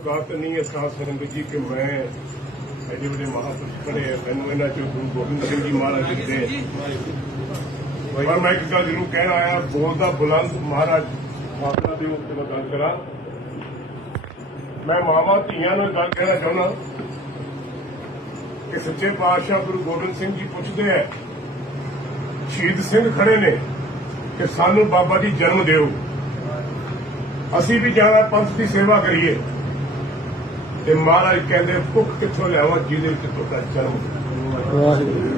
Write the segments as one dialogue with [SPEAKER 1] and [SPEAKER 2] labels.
[SPEAKER 1] ਔਕਾਤ ਨਹੀਂ ਹੈ ਸਾਧ ਸੰਗਤ ਜੀ ਕਿ ਮੈਂ ਐਡੇ ਵੱਡੇ ਮਹਾਂਪੁਰਸ਼ ਖੜੇ ਆ। ਮੈਨੂੰ ਇਹਨਾਂ ਚੋਂ ਗੁਰੂ ਗੋਬਿੰਦ ਸਿੰਘ ਜੀ ਮਹਾਰਾਜ ਦਿੱਤੇ ਪਰ ਮੈਂ ਇੱਕ ਗੱਲ ਜ਼ਰੂਰ ਕਹਿਣਾ ਆਇਆ, ਬੋਲਦਾ ਬੁਲੰਦ ਮਹਾਰਾਜ ਆਪਣਾ ਦੇ ਉੱਤੇ ਮੈਂ ਗੱਲ ਕਰਾਂ। ਮੈਂ ਮਾਵਾਂ ਧੀਆਂ ਨੂੰ ਗੱਲ ਕਹਿਣਾ ਚਾਹੁੰਦਾ ਕਿ ਸੱਚੇ ਪਾਤਸ਼ਾਹ ਗੁਰੂ ਗੋਬਿੰਦ ਸਿੰਘ ਜੀ ਪੁੱਛਦੇ ਆ, ਸ਼ਹੀਦ ਸਿੰਘ ਖੜੇ ਨੇ ਕਿ ਸਾਨੂੰ ਬਾਬਾ ਜੀ ਜਨਮ ਦਿਓ। ਅਸੀਂ ਵੀ ਜਾਣਾ ਪੰਥ ਦੀ ਸੇਵਾ ਕਰੀਏ। ਤੇ ਮਹਾਰਾਜ ਕਹਿੰਦੇ ਭੁੱਖ ਕਿੱਥੋਂ ਲਿਆਵਾਂ ਜਿਹਦੇ ਵਿੱਚ ਤੁਹਾਡਾ ਜਨਮ
[SPEAKER 2] ਵਾਹਿਗੁਰੂ।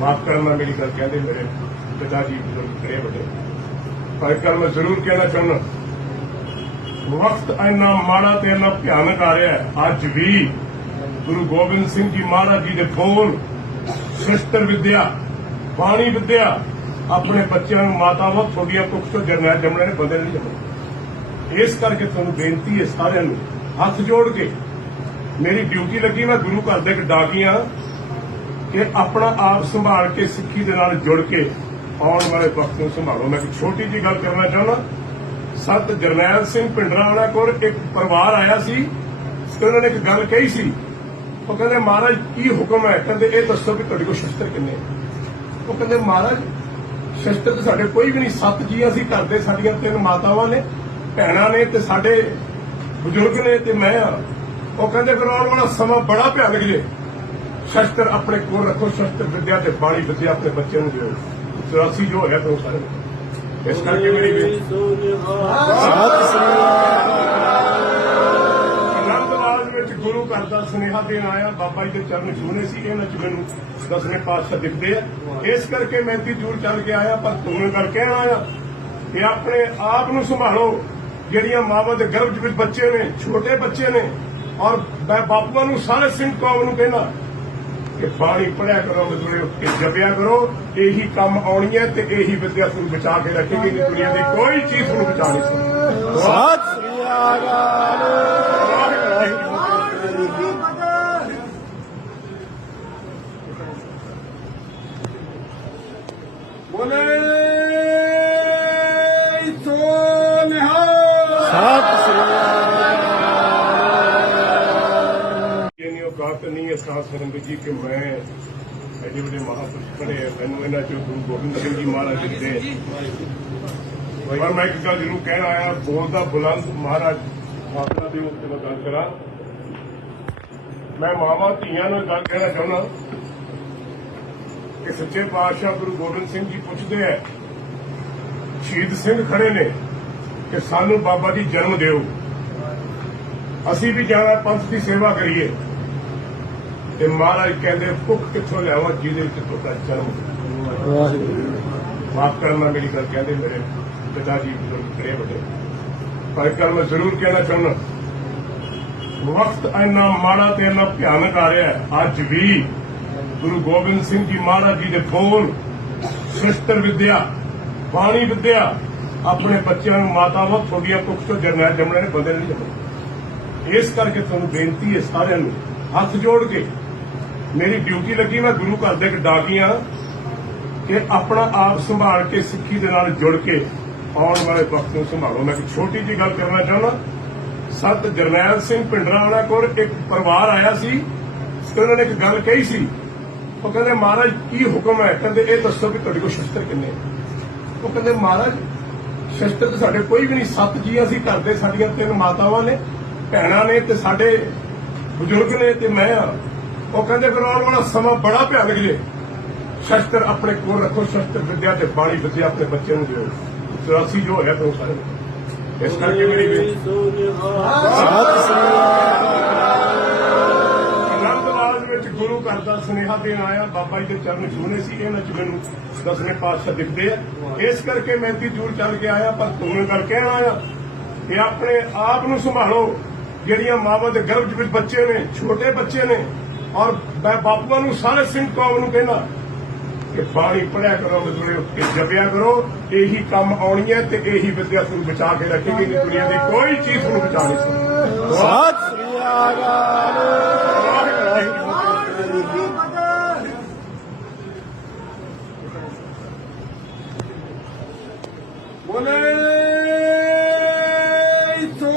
[SPEAKER 1] ਮਾਫ ਕਰਨਾ ਮੇਰੀ ਗੱਲ ਕਹਿੰਦੇ ਮੇਰੇ ਪਿਤਾ ਜੀ ਬਜ਼ੁਰਗ ਕਰੇ ਵੱਡੇ। ਪਰ ਗੱਲ ਮੈਂ ਜ਼ਰੂਰ ਕਹਿਣਾ ਚਾਹੁੰਦਾ ਵਕਤ ਇੰਨਾ ਮਾੜਾ ਤੇ ਇੰਨਾ ਭਿਆਨਕ ਆ ਰਿਹਾ ਹੈ ਅੱਜ ਵੀ ਗੁਰੂ ਗੋਬਿੰਦ ਸਿੰਘ ਜੀ ਮਹਾਰਾਜ ਜੀ ਦੇ ਫੋਲ ਸ਼ਸਤਰ ਵਿਦਿਆ ਬਾਣੀ ਵਿਦਿਆ ਆਪਣੇ ਬੱਚਿਆਂ ਨੂੰ ਮਾਤਾਵਾਂ ਤੁਹਾਡੀਆਂ ਕੁੱਖ ਤੋਂ ਜਰਨੈਲ ਜੰਮਣੇ ਨੇ ਬੰਦੇ ਨਹੀਂ ਜੰਮਣੇ। ਇਸ ਕਰਕੇ ਤੁਹਾਨੂੰ ਬੇਨਤੀ ਹੈ ਸਾਰਿਆਂ ਨੂੰ ਹੱਥ ਜੋੜ ਕੇ ਮੇਰੀ ਡਿਊਟੀ ਲੱਗੀ, ਮੈਂ ਗੁਰੂ ਘਰ ਦੇ ਡਾਕੀਆਂ ਕਿ ਆਪਣਾ ਆਪ ਸੰਭਾਲ ਕੇ, ਸਿੱਖੀ ਦੇ ਨਾਲ ਜੁੜ ਕੇ ਆਉਣ ਵਾਲੇ ਵਕਤ ਨੂੰ ਸੰਭਾਲੋ। ਮੈਂ ਇੱਕ ਛੋਟੀ ਜਿਹੀ ਗੱਲ ਕਰਨਾ ਚਾਹੁੰਦਾ। ਸਤ ਜਰਨੈਲ ਸਿੰਘ ਪਿੰਡਰਾ ਵਾਲਾ ਕੋਲ ਇੱਕ ਪਰਿਵਾਰ ਆਇਆ ਸੀ ਤੇ ਉਹਨਾਂ ਨੇ ਇੱਕ ਗੱਲ ਕਹੀ ਸੀ। ਉਹ ਕਹਿੰਦੇ, ਮਹਾਰਾਜ, ਕੀ ਹੁਕਮ ਹੈ? ਕਹਿੰਦੇ, ਇਹ ਦੱਸੋ ਕਿ ਤੁਹਾਡੇ ਕੋਲ ਸ਼ਸਤਰ ਕਿੰਨੇ ਉਹ ਕਹਿੰਦੇ, ਮਹਾਰਾਜ, ਸ਼ਸਤਰ ਤਾਂ ਸਾਡੇ ਕੋਈ ਵੀ ਨਹੀਂ। ਸੱਤ ਜੀ ਅਸੀਂ ਘਰ ਦੇ, ਸਾਡੀਆਂ ਤਿੰਨ ਮਾਤਾਵਾਂ ਨੇ, ਭੈਣਾਂ ਨੇ ਤੇ ਸਾਡੇ ਬਜ਼ੁਰਗ ਨੇ ਤੇ ਮੈਂ ਆ। ਉਹ ਕਹਿੰਦੇ ਫਿਰ ਆਉਣ ਵਾਲਾ ਸਮਾਂ ਬੜਾ ਭਿਆਨਕ ਜੇ। ਸ਼ਸਤਰ ਆਪਣੇ ਕੋਲ ਰੱਖੋ, ਸ਼ਸਤਰ ਵਿਦਿਆ ਤੇ ਬਾਣੀ ਵਿਦਿਆ ਆਪਣੇ ਬੱਚੇ ਨੂੰ ਦਿਓ। 84 ਜੋ ਹੋਇਆ ਤੋਂ ਸਾਰੇ। ਇਸ ਕਰਕੇ ਮੇਰੀ ਬੇਨਤੀ।
[SPEAKER 2] ਸਤਿ ਸ੍ਰੀ
[SPEAKER 1] ਆਨੰਦ ਵਿੱਚ ਗੁਰੂ ਘਰ ਦਾ ਸੁਨੇਹਾ ਦੇਣ ਆਇਆ। ਬਾਬਾ ਜੀ ਦੇ ਚਰਨ ਛੂਹਣੇ ਸੀ ਇਹਨਾਂ ਚ ਮੈਨੂੰ ਦਸਵੇਂ ਪਾਤਸ਼ਾਹ ਦਿਖਦੇ ਆ। ਇਸ ਕਰਕੇ ਮੈਂ ਇੰਨੀ ਦੂਰ ਚੱਲ ਕੇ ਆਇਆ, ਪਰ ਤੁਹਾਨੂੰ ਗੱਲ ਕਹਿਣ ਆਇਆ ਕਿ ਆਪਣੇ ਆਪ ਨੂੰ ਸੰਭਾਲੋ। ਜਿਹੜੀਆਂ ਮਾਵਾਂ ਦੇ ਗਰਭ ਵਿੱਚ ਬੱਚੇ ਨੇ, ਛੋਟੇ ਬੱਚੇ ਨੇ ਔਰ ਮੈਂ ਬਾਪੂਆਂ ਨੂੰ ਸਾਰੇ ਸਿੰਘ ਕੌਮ ਨੂੰ ਕਹਿਣਾ ਕਿ ਬਾਣੀ ਪੜਿਆ ਕਰੋ ਮਜ਼ਦੂਰੇ ਕੇ ਜਪਿਆ ਕਰੋ ਇਹੀ ਕੰਮ ਆਉਣੀ ਹੈ ਤੇ ਇਹੀ ਵਿਦਿਆ ਤੁਹਾਨੂੰ ਬਚਾ ਕੇ ਰੱਖੇਗੀ ਨਹੀਂ ਦੁਨੀਆ ਦੀ ਕੋਈ ਚੀਜ਼ ਤੁਹਾਨੂੰ ਬਚਾ ਨਹੀਂ ਸਕਦੀ।
[SPEAKER 2] ਸਤਿ ਸ੍ਰੀ ਅਕਾਲ।
[SPEAKER 3] ਬੋਲੇ।
[SPEAKER 1] ਇੰਨੀ ਨਹੀਂ ਹੈ ਸਾਧ ਸੰਗਤ ਜੀ ਕਿ ਮੈਂ ਐਡੇ ਵੱਡੇ ਮਹਾਂਪੁਰਸ਼ ਖੜੇ ਹੈ, ਮੈਨੂੰ ਇਹਨਾਂ ਚੋਂ ਗੁਰੂ ਗੋਬਿੰਦ ਸਿੰਘ ਜੀ ਮਹਾਰਾਜ ਦਿੱਤੇ। ਪਰ ਮੈਂ ਇੱਕ ਗੱਲ ਜ਼ਰੂਰ ਕਹਿਣਾ ਆਇਆ, ਬੋਲਦਾ ਬੁਲੰਦ ਮਹਾਰਾਜ ਆਪਣਾ ਦੇ ਉੱਤੇ ਮੈਂ ਗੱਲ ਕਰਾਂ। ਮੈਂ ਮਾਵਾਂ ਧੀਆਂ ਨਾਲ ਗੱਲ ਕਹਿਣਾ ਚਾਹੁੰਦਾ ਕਿ ਸੱਚੇ ਪਾਤਸ਼ਾਹ ਗੁਰੂ ਗੋਬਿੰਦ ਸਿੰਘ ਜੀ ਪੁੱਛਦੇ ਆ, ਸ਼ਹੀਦ ਸਿੰਘ ਖੜੇ ਨੇ ਕਿ ਸਾਨੂੰ ਬਾਬਾ ਜੀ ਜਨਮ ਦਿਓ। ਅਸੀਂ ਵੀ ਜਾਣਾ ਪੰਥ ਦੀ ਸੇਵਾ ਕਰੀਏ। ਤੇ ਮਹਾਰਾਜ ਕਹਿੰਦੇ ਭੁੱਖ ਕਿੱਥੋਂ ਲਿਆਵਾਂ ਜਿਹਦੇ ਵਿੱਚ ਤੁਹਾਡਾ ਜਨਮ ਮਾਫ ਕਰਨਾ ਮੇਰੀ ਗੱਲ ਕਹਿੰਦੇ ਮੇਰੇ ਪਿਤਾ ਜੀ ਬਜ਼ੁਰਗ ਕਰੇ ਵੱਡੇ। ਪਰ ਗੱਲ ਮੈਂ ਜ਼ਰੂਰ ਕਹਿਣਾ ਚਾਹੁੰਦਾ ਵਕਤ ਇੰਨਾ ਮਾੜਾ ਤੇ ਇੰਨਾ ਭਿਆਨਕ ਆ ਰਿਹਾ ਹੈ। ਅੱਜ ਵੀ ਗੁਰੂ ਗੋਬਿੰਦ ਸਿੰਘ ਜੀ ਮਹਾਰਾਜ ਜੀ ਦੇ ਫੋਲ ਸ਼ਸਤਰ ਵਿਦਿਆ ਬਾਣੀ ਵਿਦਿਆ ਆਪਣੇ ਬੱਚਿਆਂ ਨੂੰ ਮਾਤਾਵਾਂ ਤੁਹਾਡੀਆਂ ਕੁੱਖ ਤੋਂ ਜਰਨੈਲ ਜੰਮਣੇ ਨੇ ਬੰਦੇ ਨਹੀਂ ਜੰਮਣੇ। ਇਸ ਕਰਕੇ ਤੁਹਾਨੂੰ ਬੇਨਤੀ ਹੈ ਸਾਰਿਆਂ ਨੂੰ ਹੱਥ ਜੋੜ ਕੇ ਮੇਰੀ ਡਿਊਟੀ ਲੱਗੀ, ਮੈਂ ਗੁਰੂ ਘਰ ਦੇ ਇੱਕ ਡਾਕੀਆਂ ਕਿ ਆਪਣਾ ਆਪ ਸੰਭਾਲ ਕੇ, ਸਿੱਖੀ ਦੇ ਨਾਲ ਜੁੜ ਕੇ ਆਉਣ ਵਾਲੇ ਵਕਤ ਨੂੰ ਸੰਭਾਲੋ। ਮੈਂ ਇੱਕ ਛੋਟੀ ਜਿਹੀ ਗੱਲ ਕਰਨਾ ਚਾਹੁੰਦਾ। ਸਤ ਜਰਨੈਲ ਸਿੰਘ ਪਿੰਡਰਾ ਕੋਲ ਇੱਕ ਪਰਿਵਾਰ ਆਇਆ ਸੀ ਤੇ ਉਹਨਾਂ ਨੇ ਇੱਕ ਗੱਲ ਕਹੀ ਸੀ। ਉਹ ਕਹਿੰਦੇ, ਮਹਾਰਾਜ, ਕੀ ਹੁਕਮ ਹੈ? ਕਹਿੰਦੇ, ਇਹ ਦੱਸੋ ਕਿ ਤੁਹਾਡੇ ਕੋਲ ਸ਼ਸਤਰ ਕਿੰਨੇ ਉਹ ਕਹਿੰਦੇ, ਮਹਾਰਾਜ, ਸ਼ਸਤਰ ਤਾਂ ਸਾਡੇ ਕੋਈ ਵੀ ਨਹੀਂ। ਸੱਤ ਜੀ ਅਸੀਂ ਘਰ ਦੇ, ਸਾਡੀਆਂ ਤਿੰਨ ਮਾਤਾਵਾਂ ਨੇ, ਭੈਣਾਂ ਨੇ ਤੇ ਸਾਡੇ ਬਜ਼ੁਰਗ ਨੇ ਤੇ ਮੈਂ ਆ। ਉਹ ਕਹਿੰਦੇ ਫਿਰ ਆਉਣ ਵਾਲਾ ਸਮਾਂ ਬੜਾ ਭਿਆਨਕ ਜੇ। ਸ਼ਸਤਰ ਆਪਣੇ ਕੋਲ ਰੱਖੋ ਸ਼ਸਤਰ ਵਿਦਿਆ ਤੇ ਬਾਣੀ ਵਿਦਿਆ ਆਪਣੇ ਬੱਚਿਆਂ ਨੂੰ ਦਿਓ। 84 ਜੋ ਹੋਇਆ ਤੋਂ ਸਾਰੇ ਇਸ ਕਰਕੇ ਮੇਰੀ ਬੇਨਤੀ
[SPEAKER 2] ਸਤਿ ਸ੍ਰੀ
[SPEAKER 1] ਰਾਜ ਵਿੱਚ ਗੁਰੂ ਘਰ ਦਾ ਸੁਨੇਹਾ ਦੇਣ ਆਇਆ। ਬਾਬਾ ਜੀ ਦੇ ਚਰਨ ਛੂਹਣੇ ਸੀ ਇਹਨਾਂ ਚ ਮੈਨੂੰ ਦਸਵੇਂ ਪਾਤਸ਼ਾਹ ਦਿਖਦੇ ਆ। ਇਸ ਕਰਕੇ ਮੈਂ ਇੰਨੀ ਦੂਰ ਚੱਲ ਕੇ ਆਇਆ ਪਰ ਤੁਹਾਨੂੰ ਕਹਿਣ ਆਇਆ। ਕਿ ਆਪਣੇ ਆਪ ਨੂੰ ਸੰਭਾਲੋ। ਜਿਹੜੀਆਂ ਮਾਵਾਂ ਦੇ ਗਰਭ ਵਿੱਚ ਬੱਚੇ ਨੇ ਛੋਟੇ ਬੱਚੇ ਨੇ ਔਰ ਮੈਂ ਬਾਪੂਆਂ ਨੂੰ ਸਾਰੇ ਸਿੰਘ ਕੌਮ ਨੂੰ ਕਹਿਣਾ ਕਿ ਬਾਣੀ ਪੜਿਆ ਕਰੋ ਮਜ਼ਦੂਰੇ ਉੱਠ ਜਪਿਆ ਕਰੋ। ਇਹੀ ਕੰਮ ਆਉਣੀ ਹੈ ਤੇ ਇਹੀ ਵਿਦਿਆ ਤੁਹਾਨੂੰ ਬਚਾ ਕੇ ਰੱਖੇਗੀ, ਨਹੀਂ ਦੁਨੀਆ ਦੀ ਕੋਈ ਚੀਜ਼ ਤੁਹਾਨੂੰ ਬਚਾ ਨਹੀਂ ਸਕਦੀ।
[SPEAKER 2] ਸਤਿ ਸ੍ਰੀ ਅਕਾਲ
[SPEAKER 3] ਬੋਲੇ ਸੋ